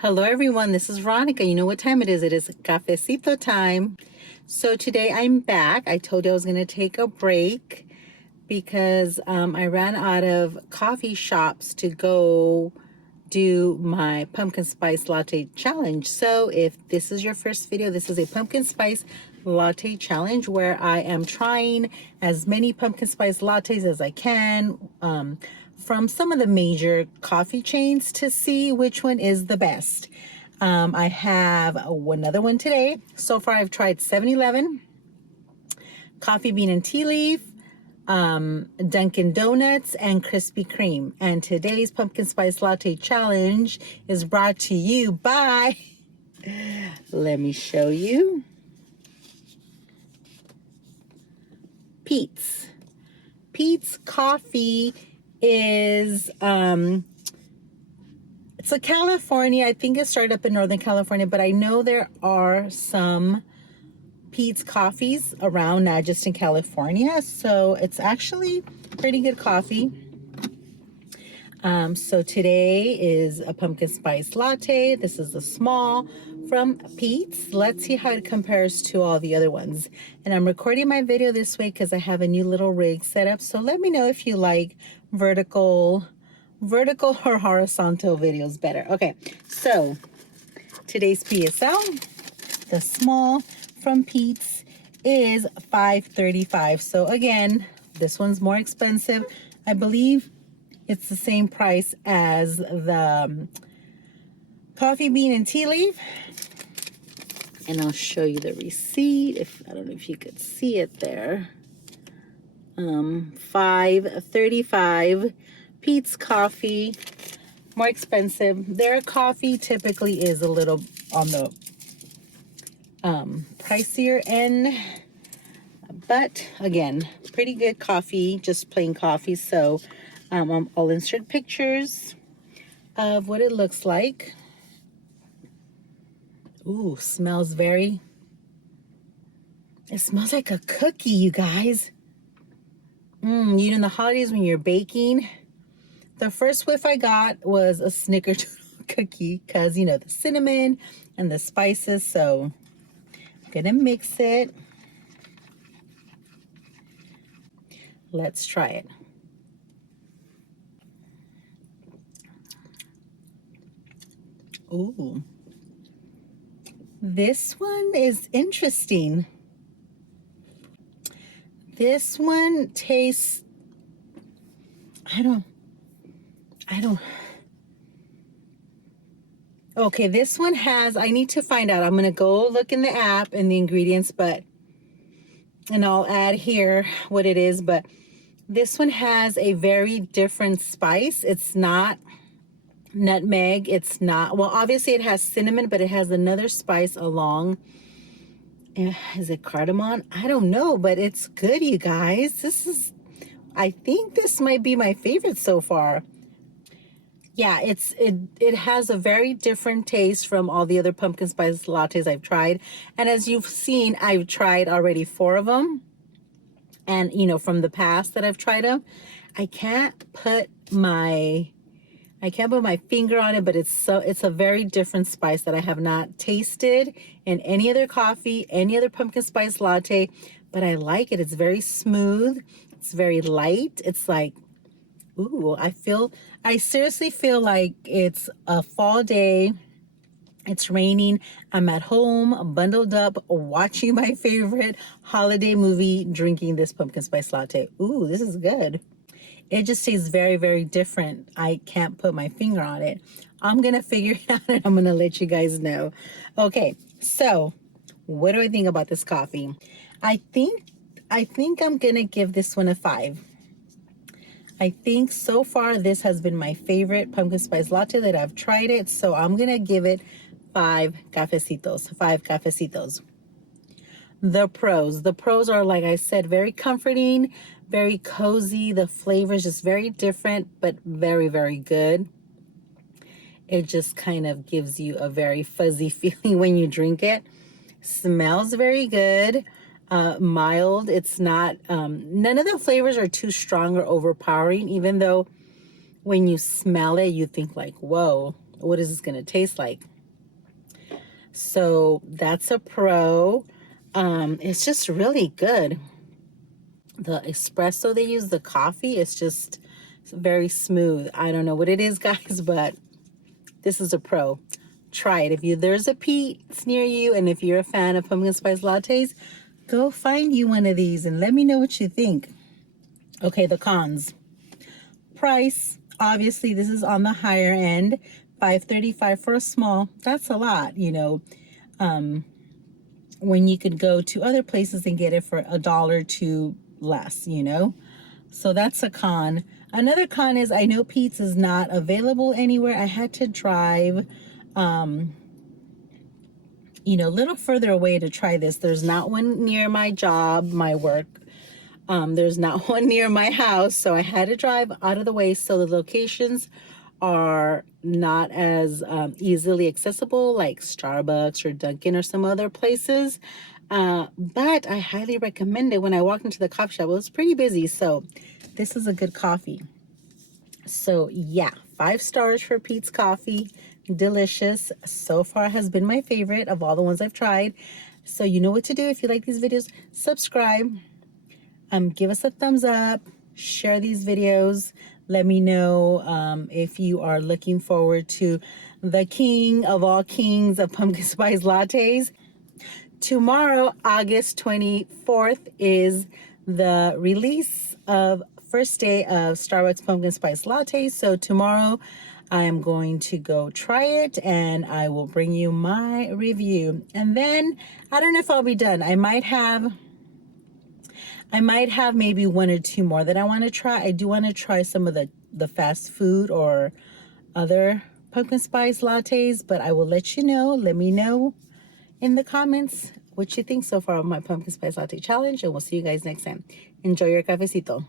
Hello everyone, this is Veronica. You know what time it is? It is cafecito time. So today I'm back. I told you I was going to take a break because I ran out of coffee shops to go do my pumpkin spice latte challenge. So if this is your first video, this is a pumpkin spice latte challenge where I am trying as many pumpkin spice lattes as I can from some of the major coffee chains to see which one is the best. I have another one today. So far I've tried 7-Eleven, Coffee Bean and Tea Leaf, Dunkin' Donuts, and Krispy Kreme. And today's pumpkin spice latte challenge is brought to you by, let me show you, Peet's. Peet's coffee is, it's a California, I think it started up in Northern California, but I know there are some Peet's coffees around, not just in California, so it's actually pretty good coffee. So today is a pumpkin spice latte. This is the small from Peet's. Let's see how it compares to all the other ones. And I'm recording my video this way because I have a new little rig set up. So let me know if you like vertical or horizontal videos better. Okay, so today's PSL, the small from Peet's, is $5.35. So again, this one's more expensive. I believe it's the same price as the Coffee Bean and Tea Leaf. And I'll show you the receipt. I don't know if you could see it there. $5.35. Peet's coffee, more expensive. Their coffee typically is a little on the pricier end, but again, pretty good coffee, just plain coffee. So I'll insert pictures of what it looks like. Ooh, it smells like a cookie, you guys. You know, in the holidays when you're baking, the first whiff I got was a snickerdoodle cookie because, you know, the cinnamon and the spices. So I'm gonna mix it. Let's try it. Ooh, this one is interesting. This one tastes, okay, this one has, I need to find out. I'm going to go look in the app and the ingredients, and I'll add here what it is, but this one has a very different spice. It's not nutmeg. It's not, well, obviously it has cinnamon, but it has another spice along. Is it cardamom? I don't know, but it's good, you guys. I think this might be my favorite so far. Yeah, it has a very different taste from all the other pumpkin spice lattes I've tried. And as you've seen, I've tried already 4 of them. And, you know, from the past that I've tried them, I can't put my finger on it, but it's a very different spice that I have not tasted in any other coffee, any other pumpkin spice latte, but I like it. It's very smooth. It's very light. It's like, ooh, I seriously feel like it's a fall day. It's raining. I'm at home, bundled up, watching my favorite holiday movie, drinking this pumpkin spice latte. Ooh, this is good. It just tastes very, very different. I can't put my finger on it. I'm going to figure it out and I'm going to let you guys know. Okay, so what do I think about this coffee? I think I'm going to give this one a 5. I think so far this has been my favorite pumpkin spice latte that I've tried it. So I'm going to give it 5 cafecitos. The pros are, like I said, very comforting, very cozy. The flavor is just very different, but very, very good. It just kind of gives you a very fuzzy feeling when you drink it. Smells very good, mild. It's not, none of the flavors are too strong or overpowering, even though when you smell it, you think like, whoa, what is this gonna taste like? So that's a pro. It's just really good. The espresso they use, the coffee, it's very smooth. I don't know what it is, guys, but this is a pro. Try it. If there's a Peet's near you, and if you're a fan of pumpkin spice lattes, go find you one of these and let me know what you think. Okay, the cons. Price, obviously this is on the higher end. $5.35 for a small. That's a lot, you know. When you could go to other places and get it for $1 to less, you know. So that's a con. Another con is I know Peet's is not available anywhere. I had to drive you know, a little further away to try this. There's not one near my job, my work. There's not one near my house, so I had to drive out of the way, so the locations are not as easily accessible like Starbucks or Dunkin' or some other places. But I highly recommend it. When I walked into the coffee shop, it was pretty busy, so this is a good coffee. So yeah, 5 stars for Peet's Coffee. Delicious. So far has been my favorite of all the ones I've tried. So you know what to do. If you like these videos, subscribe. Give us a thumbs up. Share these videos. Let me know if you are looking forward to the king of all kings of pumpkin spice lattes. Tomorrow, August 24th, is the release of first day of Starbucks pumpkin spice lattes. So tomorrow I am going to go try it and I will bring you my review. And then I don't know if I'll be done. I might have maybe 1 or 2 more that I want to try. I do want to try some of the fast food or other pumpkin spice lattes, but I will let you know. Let me know in the comments what you think so far of my pumpkin spice latte challenge, and we'll see you guys next time. Enjoy your cafecito.